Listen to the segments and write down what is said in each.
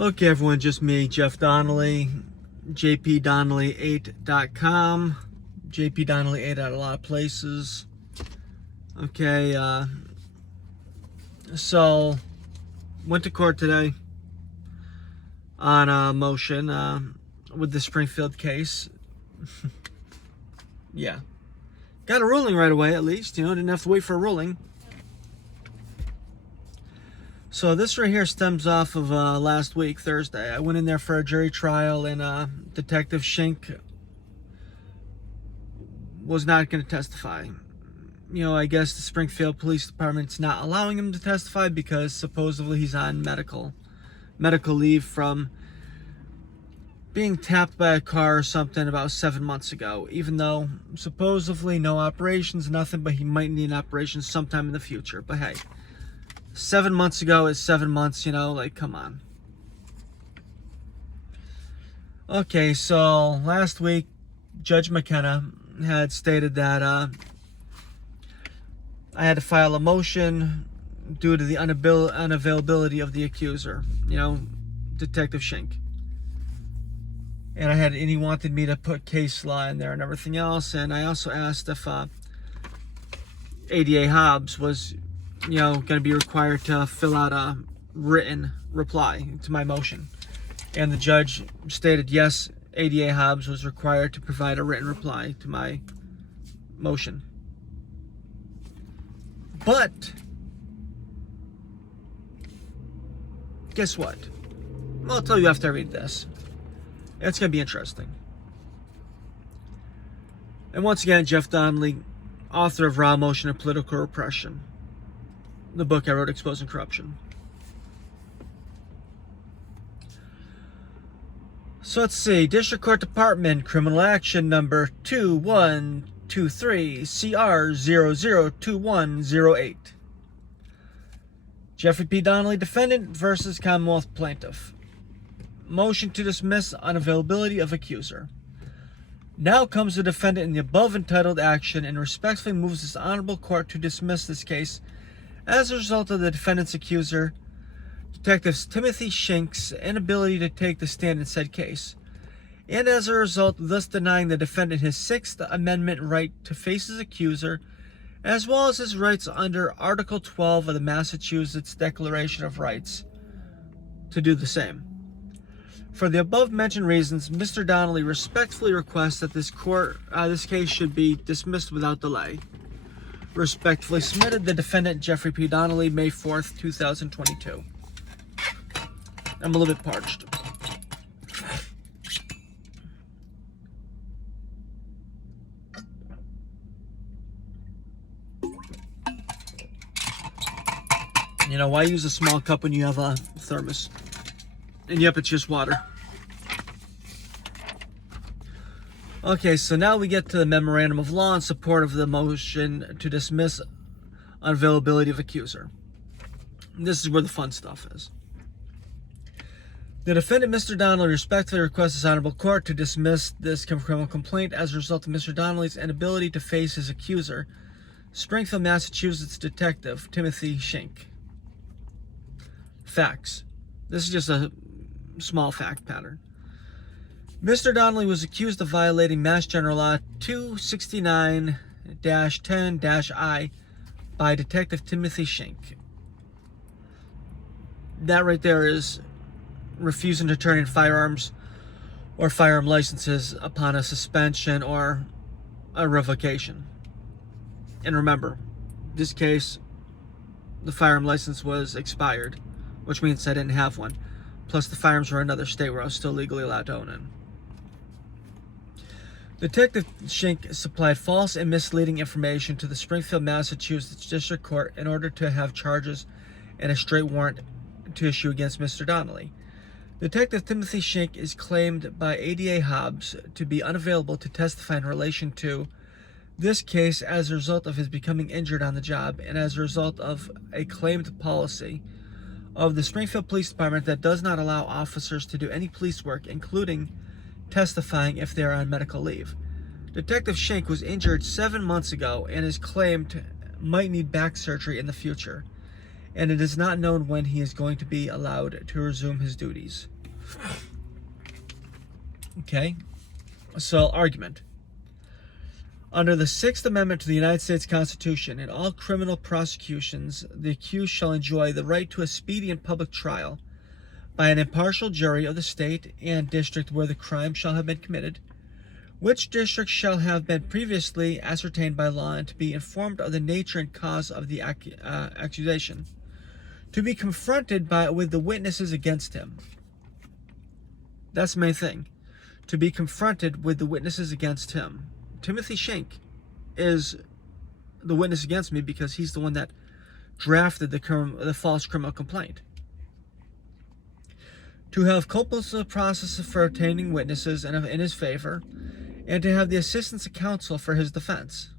Okay, everyone, just me, Jeff Donnelly, jpdonnelly8.com, jpdonnelly8 at a lot of places. Okay, so went to court today on a motion with the Springfield case. Yeah, got a ruling right away, at least. Didn't have to wait for a ruling. So this right here stems off of last week, Thursday. I went in there for a jury trial, and Detective Shink was not going to testify. I guess the Springfield Police Department's not allowing him to testify because supposedly he's on medical leave from being tapped by a car or something about 7 months ago, even though supposedly no operations, nothing, but he might need an operation sometime in the future. But hey, 7 months ago is 7 months, come on. Okay, so last week, Judge McKenna had stated that I had to file a motion due to the unavailability of the accuser, Detective Shink. And he wanted me to put case law in there and everything else. And I also asked if ADA Hobbs was going to be required to fill out a written reply to my motion. And the judge stated, yes, ADA Hobbs was required to provide a written reply to my motion. But, guess what? I'll tell you after I read this. It's going to be interesting. And once again, Jeff Donnelly, author of Raw Motion of Political Repression, the book I wrote exposing corruption. So let's see. District Court Department, Criminal Action Number 2123 CR 002108. Jeffery P. Donnelly, defendant versus Commonwealth plaintiff. Motion to dismiss unavailability of accuser. Now comes the defendant in the above entitled action and respectfully moves this honorable court to dismiss this case as a result of the defendant's accuser, Detective Timothy Shink's inability to take the stand in said case, and as a result, thus denying the defendant his Sixth Amendment right to face his accuser, as well as his rights under Article 12 of the Massachusetts Declaration of Rights to do the same. For the above-mentioned reasons, Mr. Donnelly respectfully requests that this case should be dismissed without delay. Respectfully submitted, the defendant, Jeffery P. Donnelly, May 4th, 2022. I'm a little bit parched. Why use a small cup when you have a thermos? And yep, it's just water. Okay, so now we get to the memorandum of law in support of the motion to dismiss unavailability of accuser. This is where the fun stuff is. The defendant, Mr. Donnelly, respectfully requests this honorable court to dismiss this criminal complaint as a result of Mr. Donnelly's inability to face his accuser, Springfield, Massachusetts detective Timothy Shink. Facts. This is just a small fact pattern. Mr. Donnelly was accused of violating Mass General Law 269-10-I by Detective Timothy Shink. That right there is refusing to turn in firearms or firearm licenses upon a suspension or a revocation. And remember, this case, the firearm license was expired, which means I didn't have one. Plus the firearms were in another state where I was still legally allowed to own it. Detective Shink supplied false and misleading information to the Springfield, Massachusetts District Court in order to have charges and a straight warrant to issue against Mr. Donnelly. Detective Timothy Shink is claimed by ADA Hobbs to be unavailable to testify in relation to this case as a result of his becoming injured on the job and as a result of a claimed policy of the Springfield Police Department that does not allow officers to do any police work, including testifying if they are on medical leave. Detective Shink was injured 7 months ago and is claimed might need back surgery in the future. and it is not known when he is going to be allowed to resume his duties. Okay, so argument. Under the Sixth Amendment to the United States Constitution, in all criminal prosecutions, the accused shall enjoy the right to a speedy and public trial by an impartial jury of the state and district where the crime shall have been committed, which district shall have been previously ascertained by law and to be informed of the nature and cause of the accusation, to be confronted with the witnesses against him. That's the main thing. To be confronted with the witnesses against him. Timothy Schenck is the witness against me because he's the one that drafted the false criminal complaint. To have culpable process for obtaining witnesses in his favor, and to have the assistance of counsel for his defense.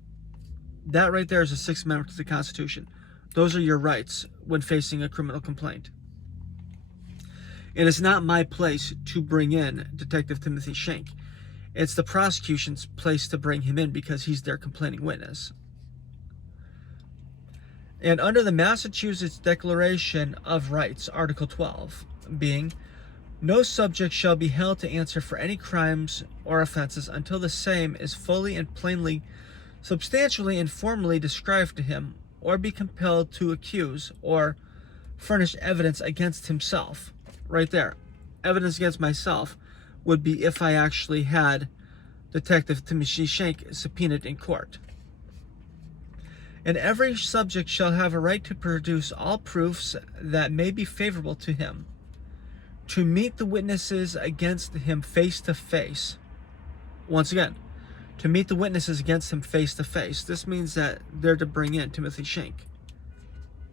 That right there is the Sixth Amendment to the Constitution. Those are your rights when facing a criminal complaint. It is not my place to bring in Detective Timothy Schenck. It's the prosecution's place to bring him in because he's their complaining witness. And under the Massachusetts Declaration of Rights, Article 12, being, no subject shall be held to answer for any crimes or offenses until the same is fully and plainly, substantially and formally described to him, or be compelled to accuse or furnish evidence against himself. Right there. Evidence against myself would be if I actually had Detective Timothy Schenck subpoenaed in court. And every subject shall have a right to produce all proofs that may be favorable to him, to meet the witnesses against him face to face. Once again, to meet the witnesses against him face to face. This means that they're to bring in Timothy Schenck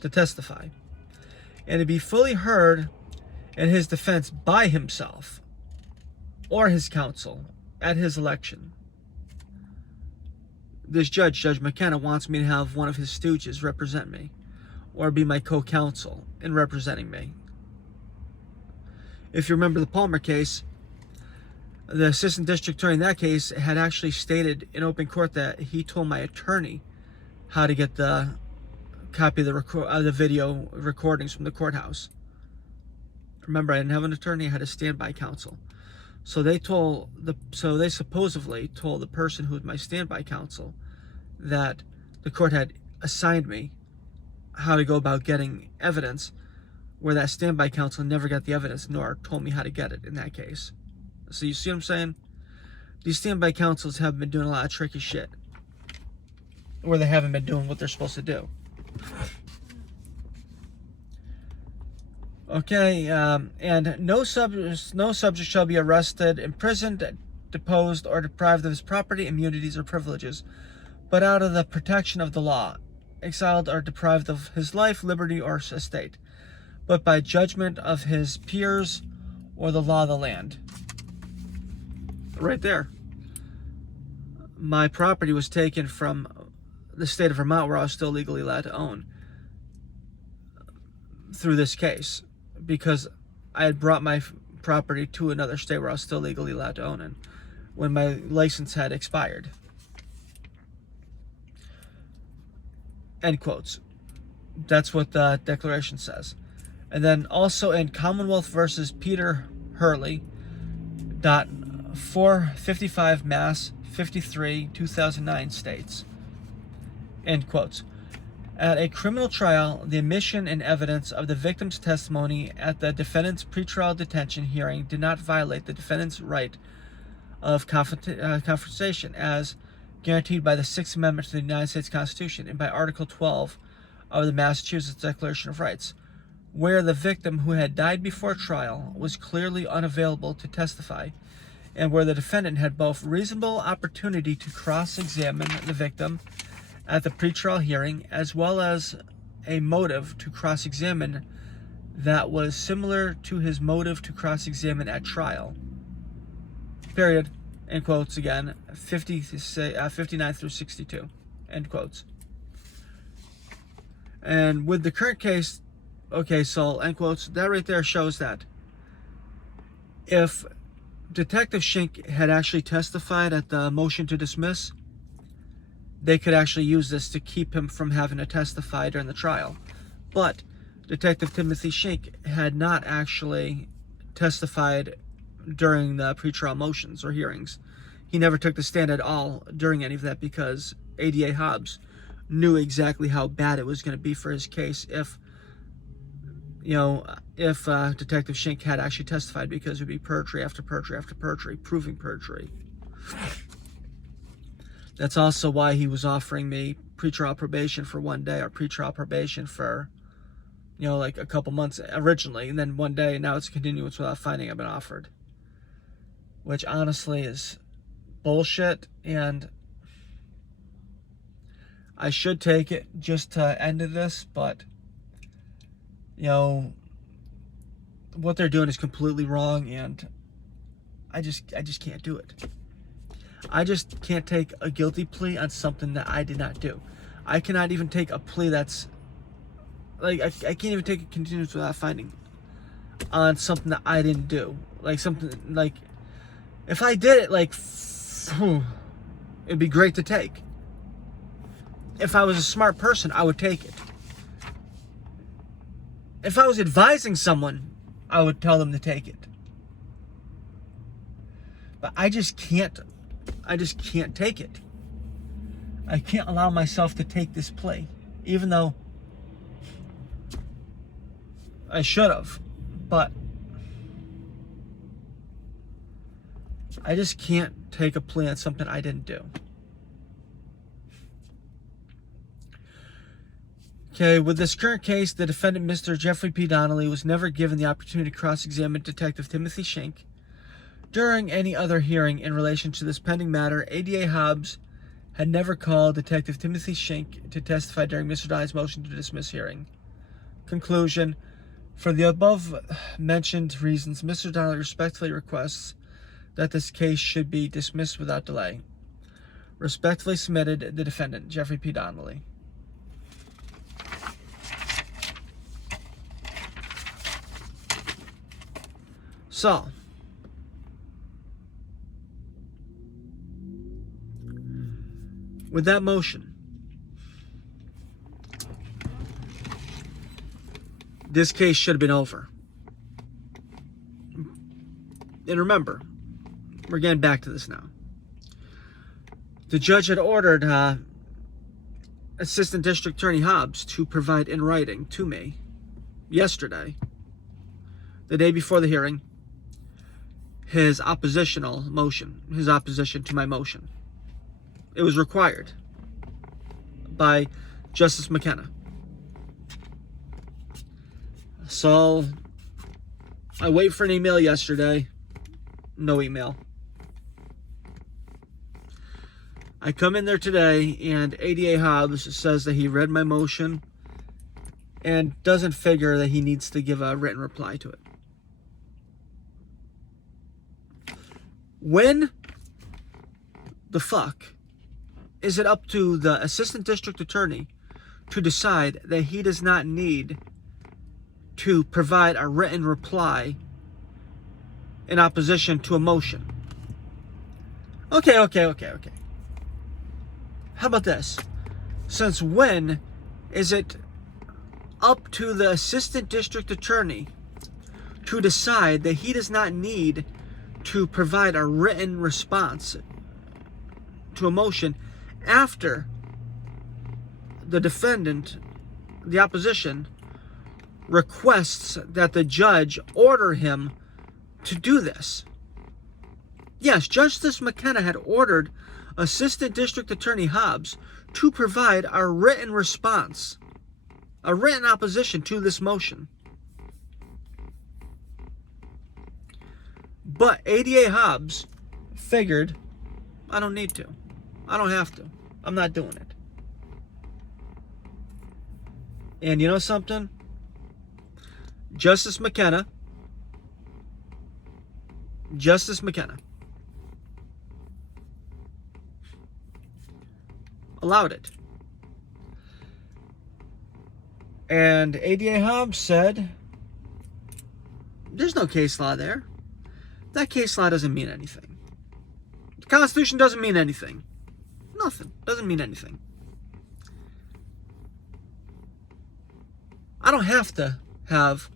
to testify, and to be fully heard in his defense by himself or his counsel at his election. This Judge McKenna, wants me to have one of his stooges represent me or be my co-counsel in representing me. If you remember the Palmer case, the assistant district attorney in that case had actually stated in open court that he told my attorney how to get the copy of the video recordings from the courthouse. Remember, I didn't have an attorney; I had a standby counsel. So they supposedly told the person who was my standby counsel that the court had assigned me how to go about getting evidence, where that standby counsel never got the evidence nor told me how to get it in that case. So you see what I'm saying? These standby counsels have been doing a lot of tricky shit, where they haven't been doing what they're supposed to do. Okay, and no subject shall be arrested, imprisoned, deposed, or deprived of his property, immunities, or privileges, but out of the protection of the law, exiled or deprived of his life, liberty, or estate, but by judgment of his peers or the law of the land. Right there. My property was taken from the state of Vermont, where I was still legally allowed to own, through this case, because I had brought my property to another state where I was still legally allowed to own it when my license had expired. End quotes. That's what the declaration says. And then also in Commonwealth versus Peter Hurley, .455 Mass 53 2009 states, end quotes, at a criminal trial, the admission and evidence of the victim's testimony at the defendant's pretrial detention hearing did not violate the defendant's right of confrontation as guaranteed by the Sixth Amendment to the United States Constitution and by Article 12 of the Massachusetts Declaration of Rights, where the victim who had died before trial was clearly unavailable to testify, and where the defendant had both reasonable opportunity to cross-examine the victim at the pretrial hearing, as well as a motive to cross-examine that was similar to his motive to cross-examine at trial. Period. End quotes again, 59 through 62. End quotes. And with the current case, okay, so, end quotes, that right there shows that if Detective Schenck had actually testified at the motion to dismiss, they could actually use this to keep him from having to testify during the trial. But Detective Timothy Shink had not actually testified during the pretrial motions or hearings. He never took the stand at all during any of that because ADA Hobbs knew exactly how bad it was going to be for his case if Detective Shink had actually testified, because it would be perjury after perjury after perjury, proving perjury. That's also why he was offering me pretrial probation for 1 day, or pretrial probation for, like a couple months originally, and then 1 day, and now it's a continuance without finding I've been offered. Which honestly is bullshit, and I should take it just to end this, but what they're doing is completely wrong, and I just can't do it. I just can't take a guilty plea on something that I did not do. I cannot even take a plea that's like I can't even take a continuance without finding on something that I didn't do. Like something like if I did it, like it'd be great to take. If I was a smart person, I would take it. If I was advising someone, I would tell them to take it. But I just can't take it. I can't allow myself to take this plea, even though I should have. But I just can't take a plea on something I didn't do. Okay, with this current case, the defendant, Mr. Jeffrey P. Donnelly, was never given the opportunity to cross-examine Detective Timothy Shink. During any other hearing in relation to this pending matter, ADA Hobbs had never called Detective Timothy Shink to testify during Mr. Donnelly's motion to dismiss hearing. Conclusion: for the above-mentioned reasons, Mr. Donnelly respectfully requests that this case should be dismissed without delay. Respectfully submitted, the defendant, Jeffrey P. Donnelly. So, with that motion, this case should have been over. And remember, we're getting back to this now. The judge had ordered Assistant District Attorney Hobbs to provide in writing to me yesterday, the day before the hearing, his oppositional motion, his opposition to my motion. It was required by Justice McKenna. So I wait for an email yesterday. No email. I come in there today, and ADA Hobbs says that he read my motion and doesn't figure that he needs to give a written reply to it. When the fuck is it up to the Assistant District Attorney to decide that he does not need to provide a written reply in opposition to a motion? Okay. How about this? Since when is it up to the Assistant District Attorney to decide that he does not need to provide a written response to a motion after the defendant, the opposition, requests that the judge order him to do this? Yes, Justice McKenna had ordered Assistant District Attorney Hobbs to provide a written response, a written opposition to this motion. But ADA Hobbs figured, I don't need to. I don't have to. I'm not doing it. And you know something? Justice McKenna allowed it. And ADA Hobbs said, there's no case law there. That case law doesn't mean anything. The Constitution doesn't mean anything. Nothing. Doesn't mean anything. I don't have to have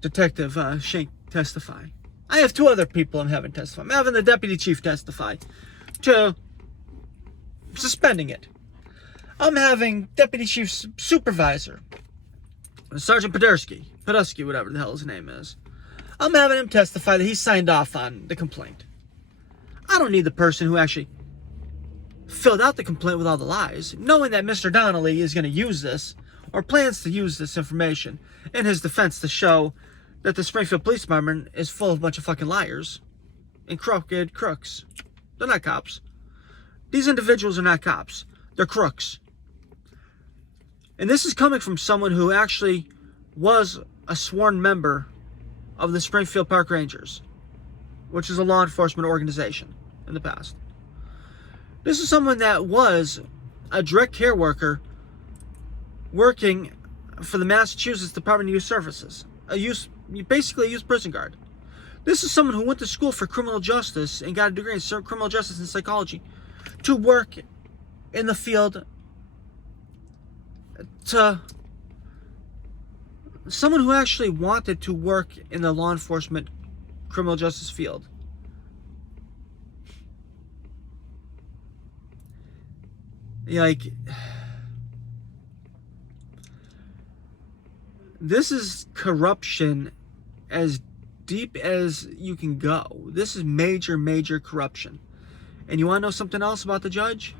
Detective Shank testify. I have two other people I'm having testify. I'm having the deputy chief testify to suspending it. I'm having deputy chief's supervisor, Sergeant Podolsky, whatever the hell his name is. I'm having him testify that he signed off on the complaint. I don't need the person who actually filled out the complaint with all the lies, knowing that Mr. Donnelly is going to use this, or plans to use this information in his defense to show that the Springfield Police Department is full of a bunch of fucking liars and crooked crooks. They're not cops. These individuals are not cops. They're crooks. And this is coming from someone who actually was a sworn member of the Springfield Park Rangers, which is a law enforcement organization in the past. This is someone that was a direct care worker working for the Massachusetts Department of Youth Services, basically a youth prison guard. This is someone who went to school for criminal justice and got a degree in criminal justice and psychology to work in the field, to someone who actually wanted to work in the law enforcement criminal justice field. Like, this is corruption as deep as you can go. This is major, major corruption. And you want to know something else about the judge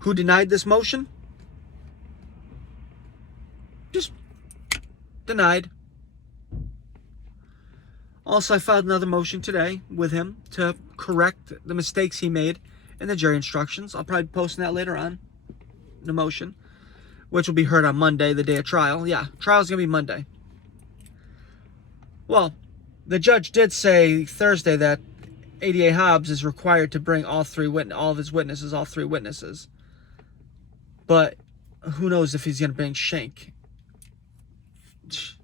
who denied this motion? Just denied. Also, I filed another motion today with him to correct the mistakes he made in the jury instructions. I'll probably be posting that later on, the motion, which will be heard on Monday, the day of trial. Yeah, trial's going to be Monday. Well, the judge did say Thursday that ADA Hobbs is required to bring all three witnesses. But who knows if he's going to bring Shank?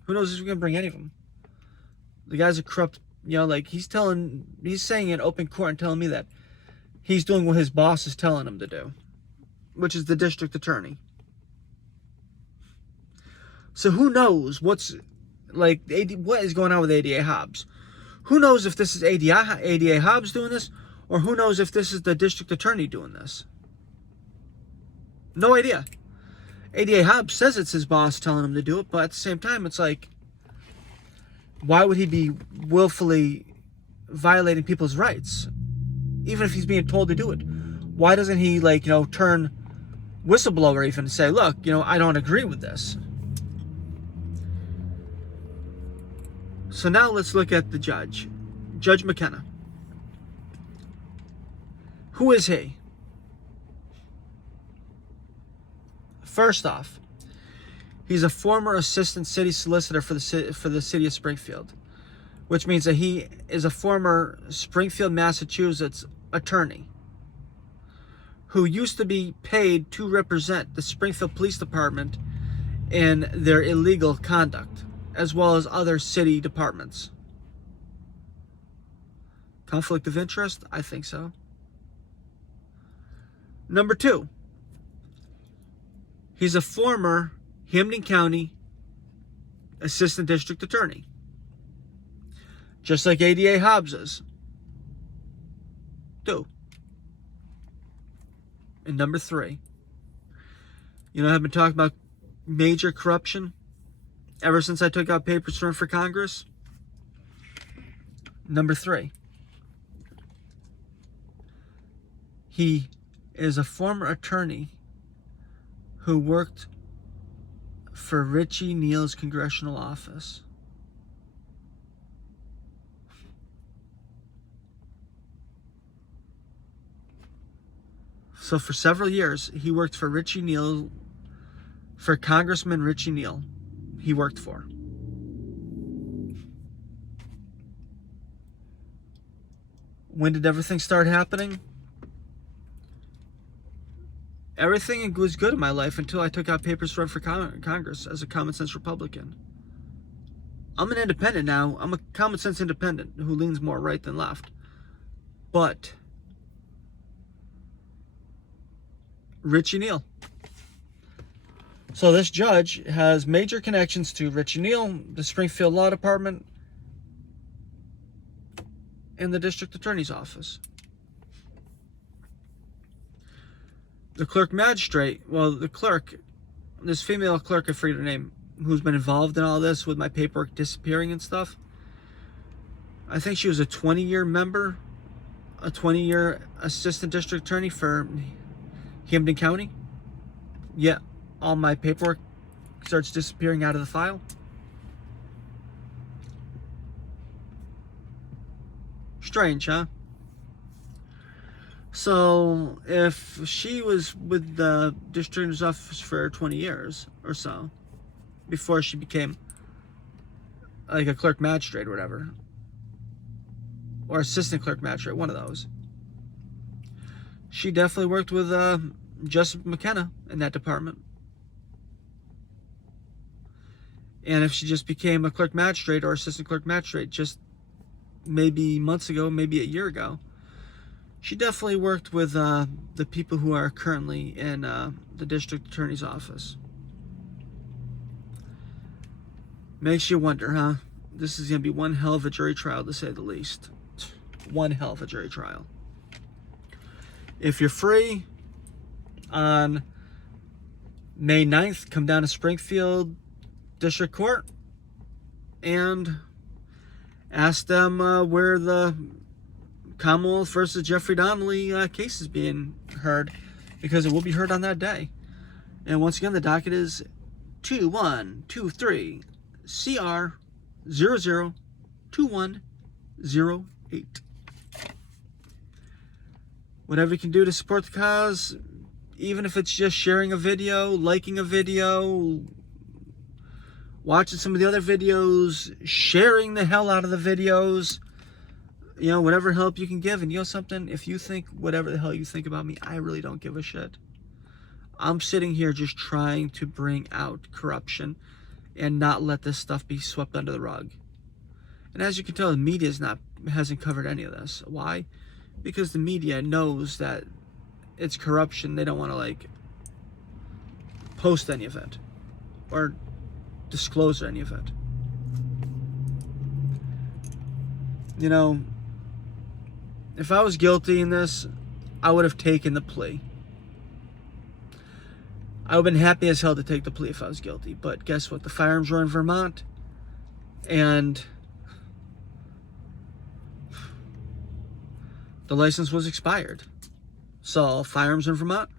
Who knows if he's going to bring any of them? The guy's a corrupt, like he's saying in open court and telling me that he's doing what his boss is telling him to do, which is the district attorney. So who knows what is going on with ADA Hobbs? Who knows if this is ADA Hobbs doing this, or who knows if this is the district attorney doing this? No idea. ADA Hobbs says it's his boss telling him to do it, but at the same time, it's like, why would he be willfully violating people's rights? Even if he's being told to do it. Why doesn't he, turn whistleblower even and say, look, I don't agree with this. So now let's look at the judge. Judge McKenna. Who is he? First off, he's a former assistant city solicitor for the city of Springfield, which means that he is a former Springfield, Massachusetts attorney who used to be paid to represent the Springfield Police Department in their illegal conduct, as well as other city departments. Conflict of interest? I think so. Number two, he's a former Hampden County assistant district attorney, just like ADA Hobbs is. Two. And number three, I've been talking about major corruption ever since I took out papers to run for Congress. Number three, he is a former attorney who worked for Richie Neal's congressional office. So for several years, he worked for Richie Neal, for Congressman Richie Neal. He worked for. When did everything start happening? Everything was good in my life until I took out papers to run for Congress as a common sense Republican. I'm an independent now. I'm a common sense independent who leans more right than left. But Richie Neal. So this judge has major connections to Rich Neal, the Springfield Law Department, and the District Attorney's Office. The clerk magistrate, well, the clerk, this female clerk, I forget her name, who's been involved in all this with my paperwork disappearing and stuff. I think she was a 20-year member, a 20-year assistant district attorney for Hampden County. Yeah, all my paperwork starts disappearing out of the file. Strange, huh? So, if she was with the district attorney's office for 20 years or so, before she became like a clerk magistrate or whatever, or assistant clerk magistrate, one of those, she definitely worked with Justice McKenna in that department. And if she just became a clerk magistrate or assistant clerk magistrate just maybe months ago, maybe a year ago, she definitely worked with the people who are currently in the district attorney's office. Makes you wonder, huh? This is going to be one hell of a jury trial, to say the least. One hell of a jury trial. If you're free on May 9th, come down to Springfield District Court and ask them where the Commonwealth versus Jeffery Donnelly case is being heard, because it will be heard on that day. And once again, the docket is 2123 CR 002108. Whatever you can do to support the cause, even if it's just sharing a video, liking a video, watching some of the other videos, sharing the hell out of the videos, you know, whatever help you can give. And you know something, if you think whatever the hell you think about me, I really don't give a shit. I'm sitting here just trying to bring out corruption and not let this stuff be swept under the rug. And as you can tell, the media hasn't covered any of this. Why? Because the media knows that it's corruption. They don't want to like post any of it or disclose any of it. You know, if I was guilty in this, I would have taken the plea. I would have been happy as hell to take the plea if I was guilty. But guess what? The firearms were in Vermont, and the license was expired. So, firearms in Vermont,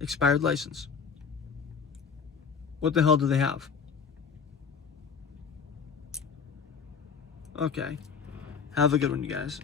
expired license. What the hell do they have? Okay. Have a good one, you guys.